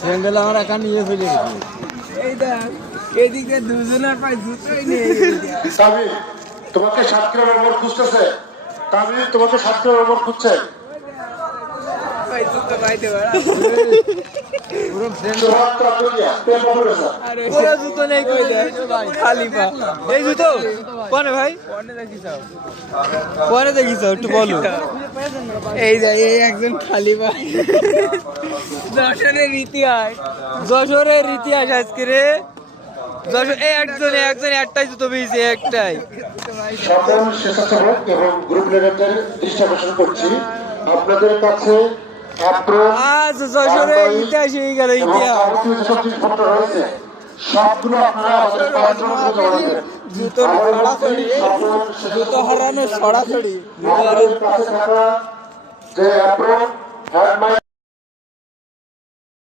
Sandal আমার এখানে নিয়ে ফেলে গেছে। এদিকে দুজনের পায়ে জুতোই নেই। তোমাকে সাতক্ষীরা নম্বর খুঁজতেছে। তামিল তোমাকে সাতক্ষীরা নম্বর খুঁজছে। জুতো নেই খালি পা। এই জুতো কোনে ভাই? পরে দেখিস একটু বলো। এই একজন খালি পা। যশোরের ইতিহাস, যশোরের ইতিহাস আজকে রে। একজন একটাই জুতো পেয়েছে, একটাই। সকল স্বেচ্ছাসেবক এবং গ্রুপ লিডারদের দৃষ্টি আকর্ষণ করছি আপনাদের কাছে আজ যশোরের ইতিহাস হয়ে গেল। ইতিহাস সবগুলো আপনারা আমাদের জুতো হারানো সরাসরি যে